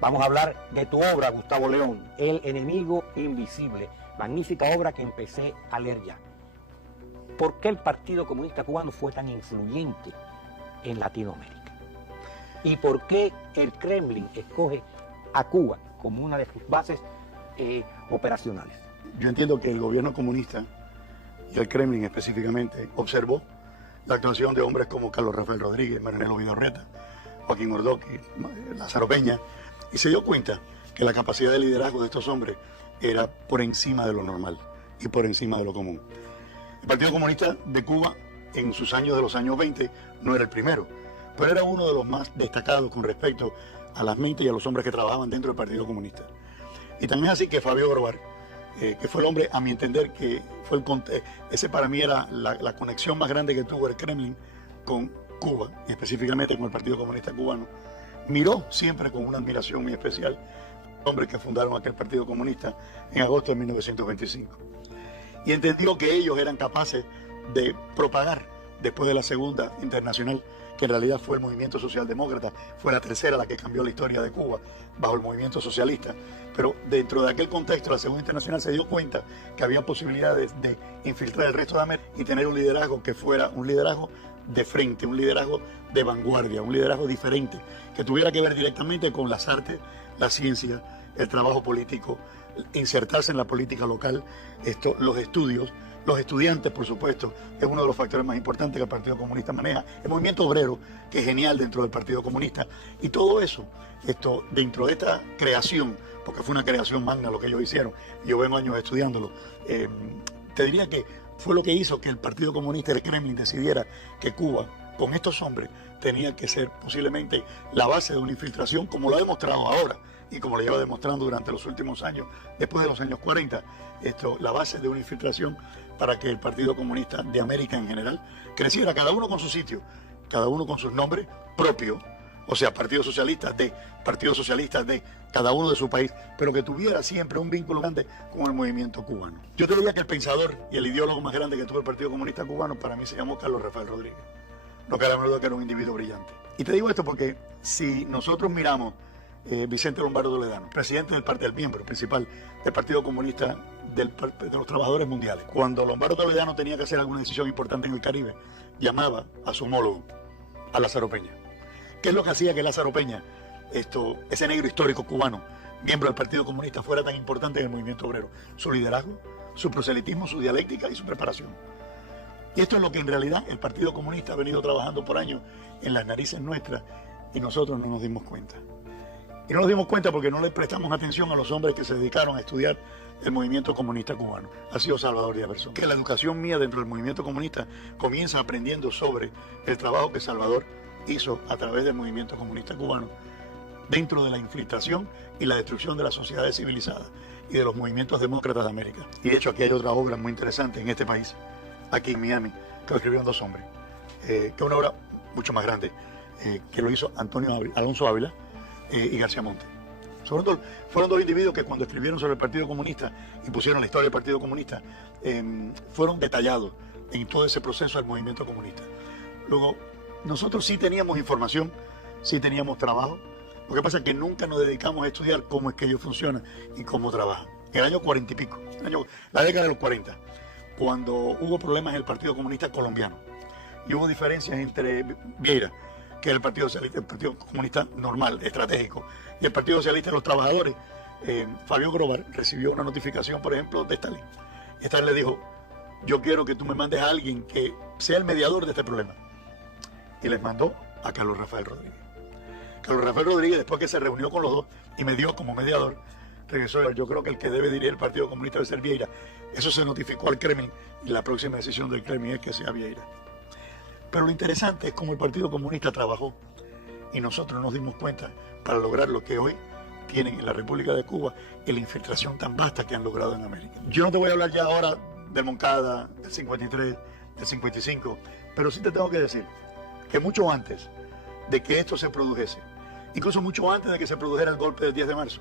Vamos a hablar de tu obra, Gustavo León, El enemigo invisible. Magnífica obra que empecé a leer ya. ¿Por qué el Partido Comunista Cubano fue tan influyente en Latinoamérica? ¿Y por qué el Kremlin escoge a Cuba como una de sus bases operacionales? Yo entiendo que el gobierno comunista y el Kremlin específicamente observó la actuación de hombres como Carlos Rafael Rodríguez, Marinelo Vidorreta, Joaquín Ordoqui, Lázaro Peña, y se dio cuenta que la capacidad de liderazgo de estos hombres era por encima de lo normal y por encima de lo común. El Partido Comunista de Cuba, en sus años de los años 20, no era el primero, pero era uno de los más destacados con respecto a las mentes y a los hombres que trabajaban dentro del Partido Comunista. Y también es así que Fabio Grobar, que fue el hombre, a mi entender, que fue ese para mí era la conexión más grande que tuvo el Kremlin con Cuba, y específicamente con el Partido Comunista Cubano, miró siempre con una admiración muy especial a los hombres que fundaron aquel Partido Comunista en agosto de 1925. Y entendió que ellos eran capaces de propagar, después de la Segunda Internacional, que en realidad fue el movimiento socialdemócrata, fue la tercera la que cambió la historia de Cuba, bajo el movimiento socialista. Pero dentro de aquel contexto, la Segunda Internacional se dio cuenta que había posibilidades de infiltrar el resto de América y tener un liderazgo que fuera un liderazgo de frente, un liderazgo de vanguardia, un liderazgo diferente, que tuviera que ver directamente con las artes, la ciencia, el trabajo político, insertarse en la política local, los estudios. Los estudiantes, por supuesto, es uno de los factores más importantes que el Partido Comunista maneja. El movimiento obrero, que es genial dentro del Partido Comunista. Y todo eso, dentro de esta creación, porque fue una creación magna lo que ellos hicieron, yo vengo años estudiándolo, te diría que fue lo que hizo que el Partido Comunista del Kremlin decidiera que Cuba, con estos hombres, tenía que ser posiblemente la base de una infiltración, como lo ha demostrado ahora, y como lo lleva demostrando durante los últimos años, después de los años 40, la base de una infiltración para que el Partido Comunista de América en general creciera, cada uno con su sitio, cada uno con sus nombres propios, o sea, partidos socialistas de cada uno de su país, pero que tuviera siempre un vínculo grande con el movimiento cubano. Yo te diría que el pensador y el ideólogo más grande que tuvo el Partido Comunista Cubano para mí se llamó Carlos Rafael Rodríguez. No cabe la menor duda que era un individuo brillante. Y te digo esto porque si nosotros miramos Vicente Lombardo Toledano, presidente del miembro principal del Partido Comunista de los Trabajadores Mundiales. Cuando Lombardo Toledano tenía que hacer alguna decisión importante en el Caribe, llamaba a su homólogo, a Lázaro Peña. ¿Qué es lo que hacía que Lázaro Peña, ese negro histórico cubano, miembro del Partido Comunista, fuera tan importante en el movimiento obrero? Su liderazgo, su proselitismo, su dialéctica y su preparación. Y esto es lo que en realidad el Partido Comunista ha venido trabajando por años en las narices nuestras y nosotros no nos dimos cuenta. Y no nos dimos cuenta porque no le prestamos atención a los hombres que se dedicaron a estudiar el movimiento comunista cubano. Ha sido Salvador Díaz Versón. Que la educación mía dentro del movimiento comunista comienza aprendiendo sobre el trabajo que Salvador hizo a través del movimiento comunista cubano dentro de la infiltración y la destrucción de las sociedades civilizadas y de los movimientos demócratas de América. Y de hecho aquí hay otra obra muy interesante en este país, aquí en Miami, que lo escribieron dos hombres, que es una obra mucho más grande, que lo hizo Alonso Ávila y García Monte. Fueron dos individuos que cuando escribieron sobre el Partido Comunista y pusieron la historia del Partido Comunista, fueron detallados en todo ese proceso del movimiento comunista. Luego, nosotros sí teníamos información, sí teníamos trabajo. Lo que pasa es que nunca nos dedicamos a estudiar cómo es que ellos funcionan y cómo trabajan. En el año 40 y pico, la década de los 40, cuando hubo problemas en el Partido Comunista colombiano y hubo diferencias entre Vieira, que es el Partido Socialista, el Partido Comunista normal, estratégico, y el Partido Socialista de los Trabajadores, Fabio Grobar recibió una notificación, por ejemplo, de Stalin. Y Stalin le dijo, yo quiero que tú me mandes a alguien que sea el mediador de este problema. Y les mandó a Carlos Rafael Rodríguez. Carlos Rafael Rodríguez, después que se reunió con los dos y me dio como mediador, regresó. Yo creo que el que debe dirigir el Partido Comunista debe ser Vieira. Eso se notificó al Kremlin y la próxima decisión del Kremlin es que sea Vieira. Pero lo interesante es cómo el Partido Comunista trabajó y nosotros nos dimos cuenta para lograr lo que hoy tienen en la República de Cuba y la infiltración tan vasta que han logrado en América. Yo no te voy a hablar ya ahora del Moncada, del 53, del 55, pero sí te tengo que decir que mucho antes de que esto se produjese, incluso mucho antes de que se produjera el golpe del 10 de marzo,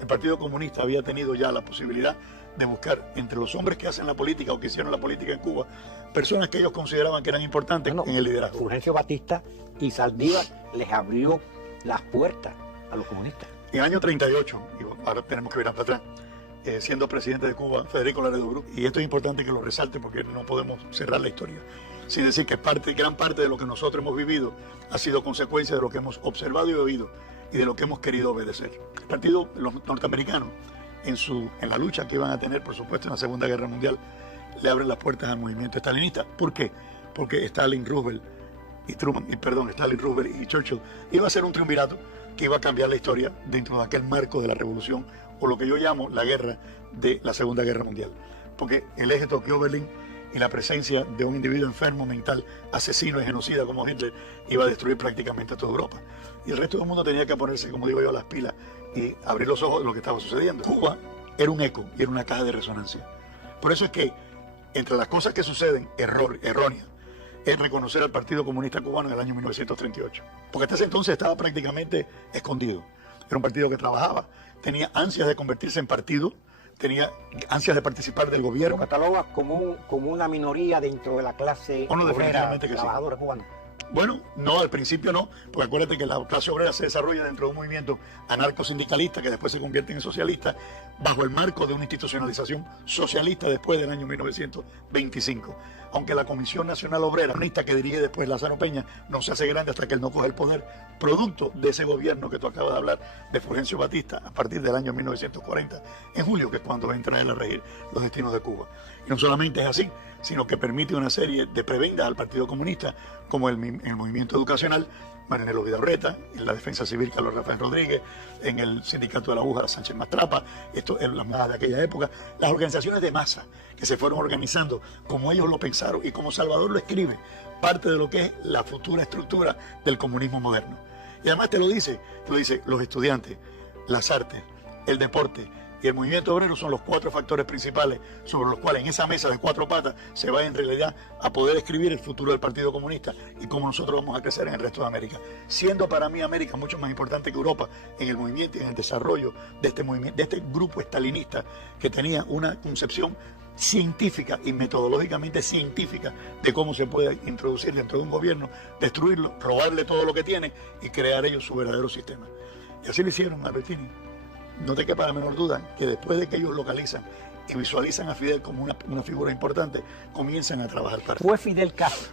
el Partido Comunista había tenido ya la posibilidad de buscar entre los hombres que hacen la política o que hicieron la política en Cuba, personas que ellos consideraban que eran importantes en el liderazgo. Fulgencio Batista y Saldívar les abrió las puertas a los comunistas. En el año 38, y ahora tenemos que mirar para atrás, siendo presidente de Cuba, Federico Laredo Bruz, y esto es importante que lo resalte porque no podemos cerrar la historia, sin decir que gran parte de lo que nosotros hemos vivido ha sido consecuencia de lo que hemos observado y oído y de lo que hemos querido obedecer. El partido, los norteamericanos, en la lucha que iban a tener, por supuesto, en la Segunda Guerra Mundial, le abren las puertas al movimiento estalinista. ¿Por qué? Porque Stalin, Roosevelt y Churchill iba a ser un triunvirato que iba a cambiar la historia dentro de aquel marco de la revolución, o lo que yo llamo la guerra de la Segunda Guerra Mundial. Porque el eje Tokio-Berlín y la presencia de un individuo enfermo mental, asesino y genocida como Hitler, iba a destruir prácticamente toda Europa. Y el resto del mundo tenía que ponerse, como digo yo, a las pilas y abrir los ojos de lo que estaba sucediendo. Cuba era un eco y era una caja de resonancia. Por eso es que, entre las cosas que suceden, erróneas, es reconocer al Partido Comunista Cubano en el año 1938. Porque hasta ese entonces estaba prácticamente escondido. Era un partido que trabajaba, tenía ansias de convertirse en partido, tenía ansias de participar del gobierno. ¿Lo catalogas como una minoría dentro de la clase obrera trabajadora cubana? Bueno, no, al principio no, porque acuérdate que la clase obrera se desarrolla dentro de un movimiento anarcosindicalista que después se convierte en socialista bajo el marco de una institucionalización socialista después del año 1925. Aunque la Comisión Nacional Obrera, que dirige después Lázaro Peña, no se hace grande hasta que él no coge el poder, producto de ese gobierno que tú acabas de hablar, de Fulgencio Batista, a partir del año 1940, en julio, que es cuando entra él a regir los destinos de Cuba. Y no solamente es así, sino que permite una serie de prebendas al Partido Comunista, como el movimiento educacional, Marinelo Vidal-Reta, en la Defensa Civil Carlos Rafael Rodríguez, en el Sindicato de la Aguja Sánchez Mastrapa, esto en las modas de aquella época, las organizaciones de masa que se fueron organizando como ellos lo pensaron y como Salvador lo escribe, parte de lo que es la futura estructura del comunismo moderno. Y además te lo dice los estudiantes, las artes, el deporte y el movimiento obrero son los 4 factores principales sobre los cuales en esa mesa de 4 patas se va en realidad a poder escribir el futuro del Partido Comunista y cómo nosotros vamos a crecer en el resto de América. Siendo para mí América mucho más importante que Europa en el movimiento y en el desarrollo de este movimiento, de este grupo estalinista que tenía una concepción científica y metodológicamente científica de cómo se puede introducir dentro de un gobierno, destruirlo, robarle todo lo que tiene y crear ellos su verdadero sistema. Y así lo hicieron, Albertini. No te quepa la menor duda que después de que ellos localizan y visualizan a Fidel como una figura importante, comienzan a trabajar para... ¿Fue Fidel Castro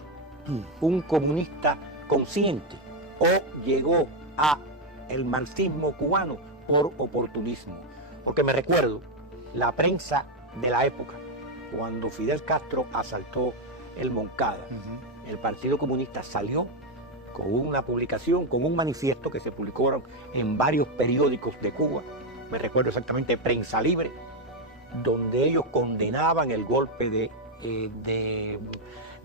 un comunista consciente o llegó a el marxismo cubano por oportunismo? Porque me recuerdo la prensa de la época, cuando Fidel Castro asaltó el Moncada, el Partido Comunista salió con una publicación, con un manifiesto que se publicó en varios periódicos de Cuba, me recuerdo exactamente Prensa Libre, donde ellos condenaban el golpe de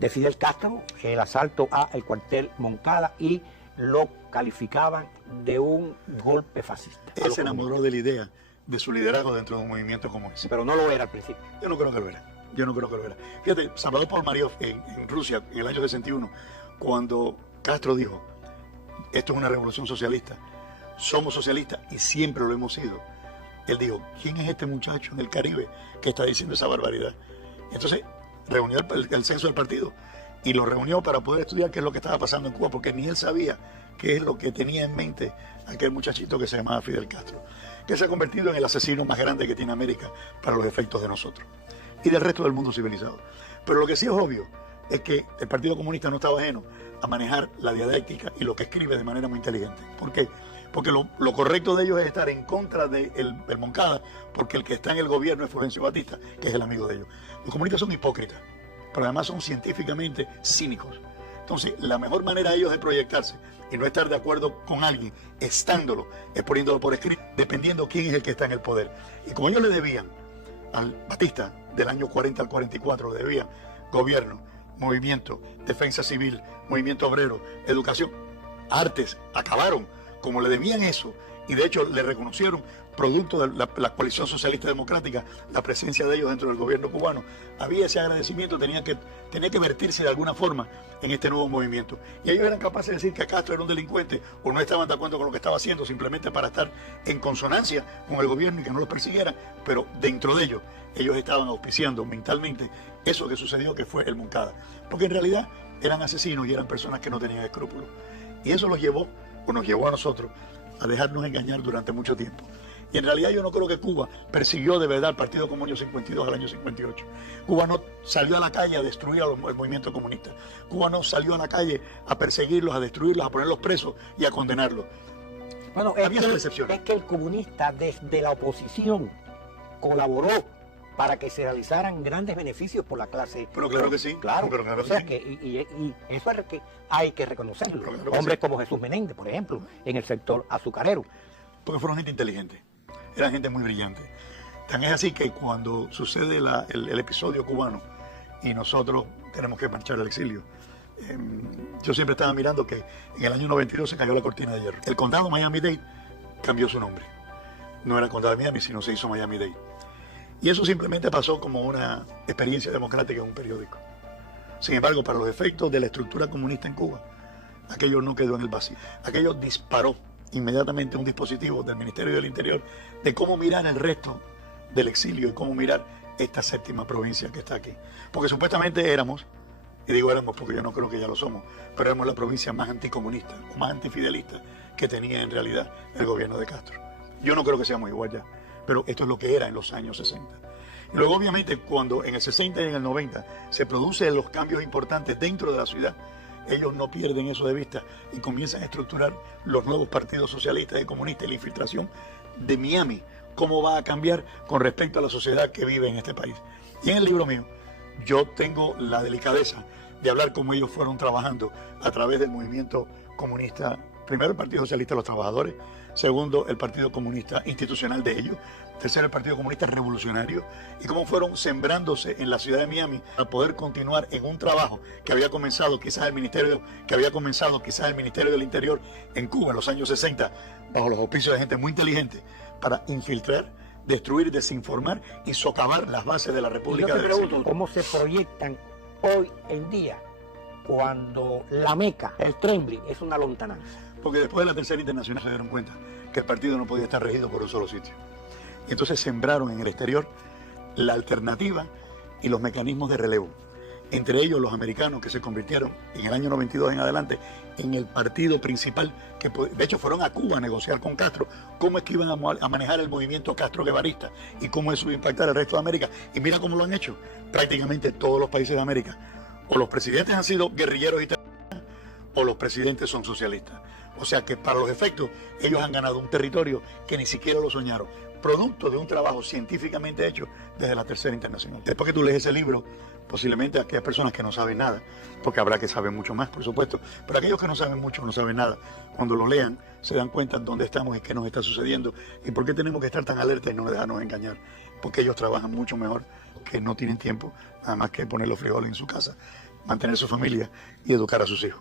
Fidel Castro, el asalto al cuartel Moncada, y lo calificaban de un golpe fascista. Él se enamoró de la idea de su liderazgo dentro de un movimiento como ese. Pero no lo era al principio. Yo no creo que lo era. Fíjate, Salvador Polmariov en Rusia, en el año 61, cuando Castro dijo, esto es una revolución socialista, somos socialistas y siempre lo hemos sido. Él dijo, ¿quién es este muchacho en el Caribe que está diciendo esa barbaridad? Entonces reunió el censo del partido y lo reunió para poder estudiar qué es lo que estaba pasando en Cuba, porque ni él sabía qué es lo que tenía en mente aquel muchachito que se llamaba Fidel Castro, que se ha convertido en el asesino más grande que tiene América para los efectos de nosotros y del resto del mundo civilizado. Pero lo que sí es obvio es que el Partido Comunista no estaba ajeno a manejar la dialéctica y lo que escribe de manera muy inteligente. ¿Por qué? Porque lo correcto de ellos es estar en contra del Moncada, porque el que está en el gobierno es Fulgencio Batista, que es el amigo de ellos. Los comunistas son hipócritas, pero además son científicamente cínicos. Entonces, la mejor manera de ellos de proyectarse y no estar de acuerdo con alguien, estándolo, es poniéndolo por escrito, dependiendo quién es el que está en el poder. Y como ellos le debían al Batista, del año 40 al 44, le debían gobierno, movimiento, defensa civil, movimiento obrero, educación, artes, acabaron como le debían eso, y de hecho le reconocieron, producto de la coalición socialista democrática, la presencia de ellos dentro del gobierno cubano. Había ese agradecimiento, tenía que vertirse de alguna forma en este nuevo movimiento. Y ellos eran capaces de decir que Castro era un delincuente o no estaban de acuerdo con lo que estaba haciendo, simplemente para estar en consonancia con el gobierno y que no los persiguieran, pero dentro de ellos estaban auspiciando mentalmente eso que sucedió, que fue el Moncada. Porque en realidad eran asesinos y eran personas que no tenían escrúpulos. Y eso nos llevó a nosotros a dejarnos engañar durante mucho tiempo. Y en realidad yo no creo que Cuba persiguió de verdad al Partido Comunista 52 al año 58. Cuba no salió a la calle a destruir al movimiento comunista. Cuba no salió a la calle a perseguirlos, a destruirlos, a ponerlos presos y a condenarlos. Bueno, es que el comunista desde la oposición colaboró para que se realizaran grandes beneficios por la clase. Pero claro que sí. Claro, pero claro o sea que sí. y eso es que hay que reconocerlo. Claro Hombres sí. como Jesús Menéndez, por ejemplo, en el sector azucarero. Porque fueron gente inteligente, eran gente muy brillante. Tan es así que cuando sucede el episodio cubano y nosotros tenemos que marchar al exilio, yo siempre estaba mirando que en el año 92 se cayó la cortina de hierro. El condado Miami-Dade cambió su nombre. No era el condado de Miami, sino se hizo Miami-Dade. Y eso simplemente pasó como una experiencia democrática en un periódico. Sin embargo, para los efectos de la estructura comunista en Cuba, aquello no quedó en el vacío. Aquello disparó inmediatamente un dispositivo del Ministerio del Interior de cómo mirar el resto del exilio y cómo mirar esta séptima provincia que está aquí. Porque supuestamente éramos, y digo éramos porque yo no creo que ya lo somos, pero éramos la provincia más anticomunista o más antifidelista que tenía en realidad el gobierno de Castro. Yo no creo que seamos igual ya, pero esto es lo que era en los años 60. Y luego obviamente cuando en el 60 y en el 90 se producen los cambios importantes dentro de la ciudad, ellos no pierden eso de vista y comienzan a estructurar los nuevos partidos socialistas y comunistas y la infiltración de Miami, cómo va a cambiar con respecto a la sociedad que vive en este país. Y en el libro mío yo tengo la delicadeza de hablar cómo ellos fueron trabajando a través del movimiento comunista, primero el Partido Socialista de los Trabajadores, segundo el Partido Comunista Institucional de ellos, tercero el Partido Comunista Revolucionario, y cómo fueron sembrándose en la ciudad de Miami para poder continuar en un trabajo que había comenzado quizás el Ministerio del Interior en Cuba en los años 60, bajo los auspicios de gente muy inteligente, para infiltrar, destruir, desinformar y socavar las bases de la República. Yo te pregunto, ¿cómo se proyectan hoy en día cuando la Meca, el Kremlin, es una lontananza? Porque después de la Tercera Internacional se dieron cuenta que el partido no podía estar regido por un solo sitio. Y entonces sembraron en el exterior la alternativa y los mecanismos de relevo. Entre ellos los americanos, que se convirtieron en el año 92 en adelante en el partido principal, que de hecho fueron a Cuba a negociar con Castro cómo es que iban a manejar el movimiento Castro-Guevarista y cómo eso iba a impactar al resto de América. Y mira cómo lo han hecho prácticamente todos los países de América. O los presidentes han sido guerrilleros italianos o los presidentes son socialistas. O sea que para los efectos ellos han ganado un territorio que ni siquiera lo soñaron, producto de un trabajo científicamente hecho desde la Tercera Internacional. Después que tú lees ese libro, posiblemente aquellas personas que no saben nada, porque habrá que saber mucho más, por supuesto, pero aquellos que no saben mucho, no saben nada, cuando lo lean se dan cuenta de dónde estamos y qué nos está sucediendo y por qué tenemos que estar tan alerta y no dejarnos engañar, porque ellos trabajan mucho mejor, que no tienen tiempo, nada más que poner los frijoles en su casa, mantener su familia y educar a sus hijos.